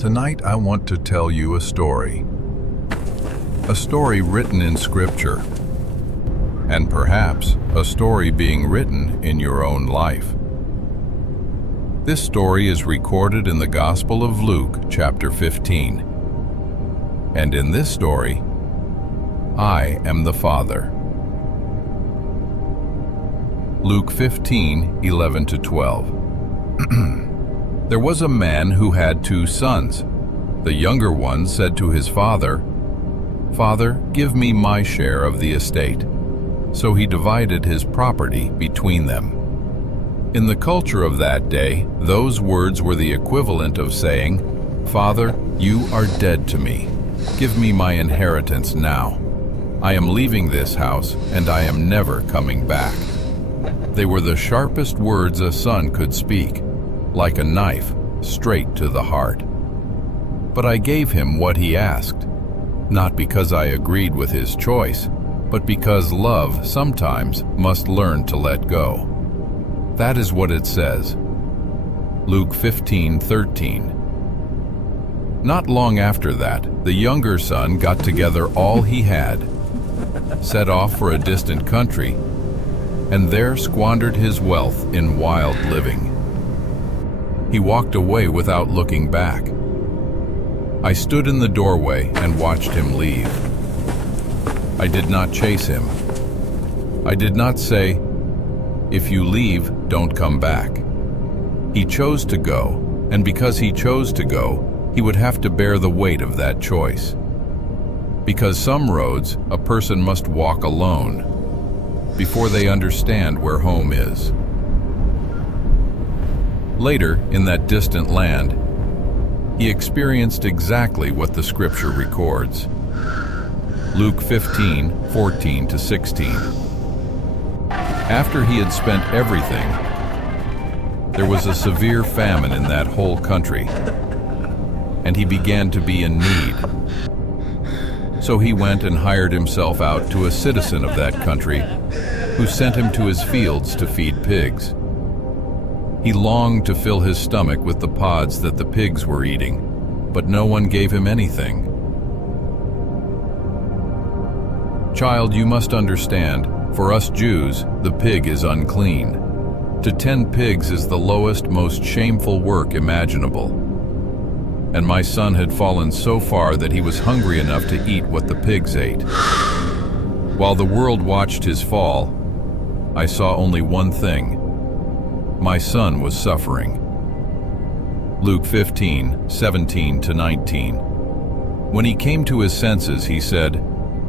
Tonight I want to tell you a story. A story written in Scripture. And perhaps a story being written in your own life. This story is recorded in the Gospel of Luke, chapter 15. And in this story, I am the Father. Luke 15:11-12. There was a man who had 2 sons. The younger one said to his father, "Father, give me my share of the estate." So he divided his property between them. In the culture of that day, those words were the equivalent of saying, "Father, you are dead to me. Give me my inheritance now. I am leaving this house and I am never coming back." They were the sharpest words a son could speak, like a knife, straight to the heart. But I gave him what he asked, not because I agreed with his choice, but because love sometimes must learn to let go. That is what it says. Luke 15:13. Not long after that, the younger son got together all he had, set off for a distant country, and there squandered his wealth in wild living. He walked away without looking back. I stood in the doorway and watched him leave. I did not chase him. I did not say, "If you leave, don't come back." He chose to go, and because he chose to go, he would have to bear the weight of that choice. Because some roads a person must walk alone before they understand where home is. Later, in that distant land, he experienced exactly what the scripture records. Luke 15:14-16. After he had spent everything, there was a severe famine in that whole country, and he began to be in need. So he went and hired himself out to a citizen of that country, who sent him to his fields to feed pigs. He longed to fill his stomach with the pods that the pigs were eating, but no one gave him anything. "Child, you must understand, for us Jews, the pig is unclean. To tend pigs is the lowest, most shameful work imaginable. And my son had fallen so far that he was hungry enough to eat what the pigs ate. While the world watched his fall, I saw only one thing. My son was suffering." Luke 15:17-19. When he came to his senses, he said,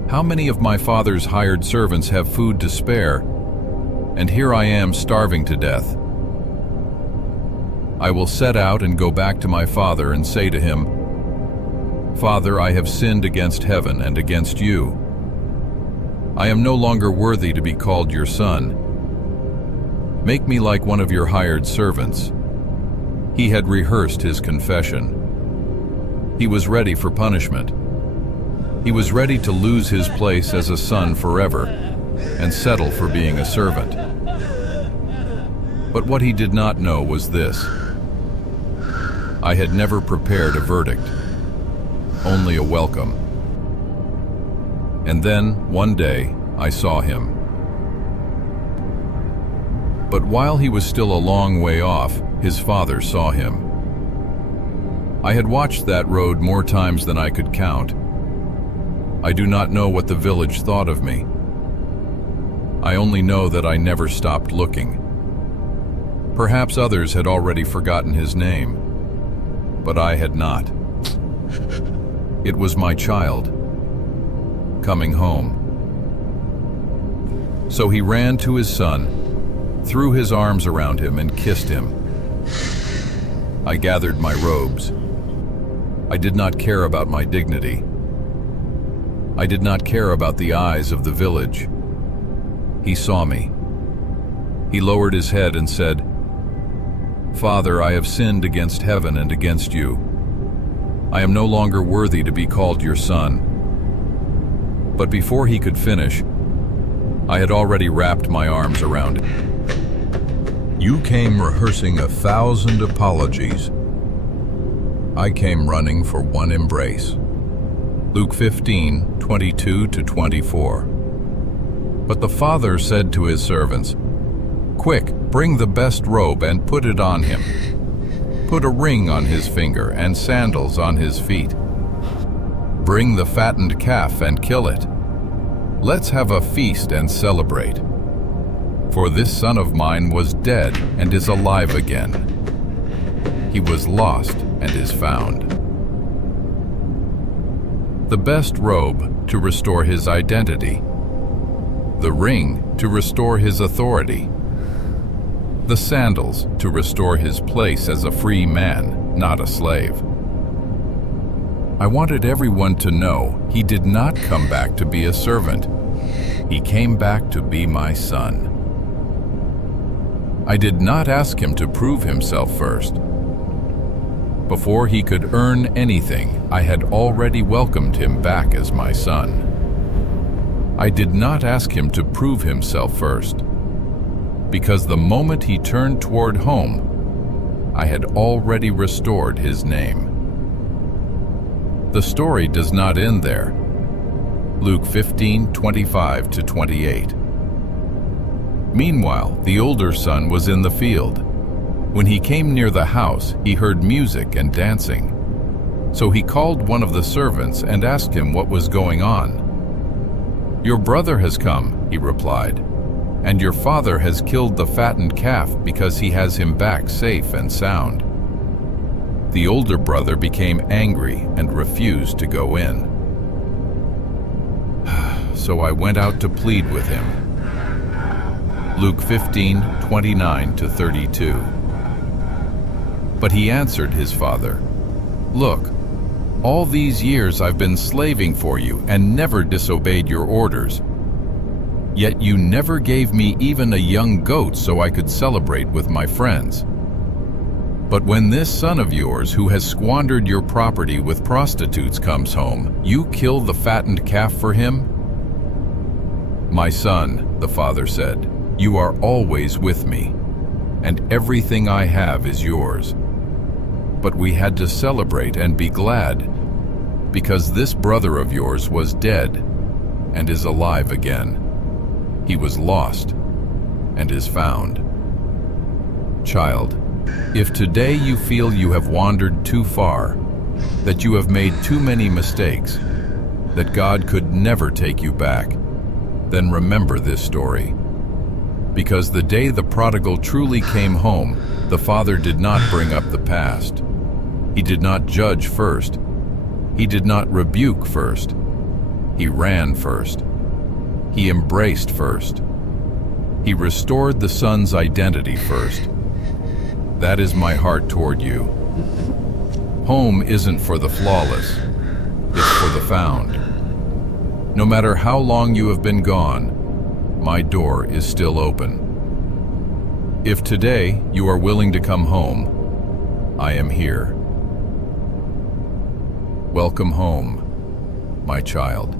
"How many of my father's hired servants have food to spare, and here I am starving to death? I will set out and go back to my father and say to him, 'Father, I have sinned against heaven and against you. I am no longer worthy to be called your son. Make me like one of your hired servants.'" He had rehearsed his confession. He was ready for punishment. He was ready to lose his place as a son forever and settle for being a servant. But what he did not know was this: I had never prepared a verdict, only a welcome. And then, one day, I saw him. But while he was still a long way off, his father saw him. I had watched that road more times than I could count. I do not know what the village thought of me. I only know that I never stopped looking. Perhaps others had already forgotten his name, but I had not. It was my child, coming home. So he ran to his son, threw his arms around him and kissed him. I gathered my robes. I did not care about my dignity. I did not care about the eyes of the village. He saw me. He lowered his head and said, "Father, I have sinned against heaven and against you. I am no longer worthy to be called your son." But before he could finish, I had already wrapped my arms around him. "You came rehearsing 1,000 apologies. I came running for one embrace. Luke 15:22-24. But the father said to his servants, "Quick, bring the best robe and put it on him. Put a ring on his finger and sandals on his feet. Bring the fattened calf and kill it. Let's have a feast and celebrate. For this son of mine was dead and is alive again. He was lost and is found." The best robe to restore his identity. The ring to restore his authority. The sandals to restore his place as a free man, not a slave. I wanted everyone to know he did not come back to be a servant. He came back to be my son. I did not ask him to prove himself first. Before he could earn anything, I had already welcomed him back as my son. I did not ask him to prove himself first, because the moment he turned toward home, I had already restored his name. The story does not end there. Luke 15:25-28. Meanwhile, the older son was in the field. When he came near the house, he heard music and dancing. So he called one of the servants and asked him what was going on. "Your brother has come," he replied, "and your father has killed the fattened calf because he has him back safe and sound." The older brother became angry and refused to go in. So I went out to plead with him. Luke 15:29-32. But he answered his father, "Look, all these years I've been slaving for you and never disobeyed your orders. Yet you never gave me even a young goat so I could celebrate with my friends. But when this son of yours who has squandered your property with prostitutes comes home, you kill the fattened calf for him?" "My son," the father said, "you are always with me, and everything I have is yours. But we had to celebrate and be glad, because this brother of yours was dead and is alive again. He was lost and is found." Child, if today you feel you have wandered too far, that you have made too many mistakes, that God could never take you back, then remember this story. Because the day the prodigal truly came home, the father did not bring up the past. He did not judge first. He did not rebuke first. He ran first. He embraced first. He restored the son's identity first. That is my heart toward you. Home isn't for the flawless. It's for the found. No matter how long you have been gone, my door is still open. If today you are willing to come home, I am here. Welcome home, my child.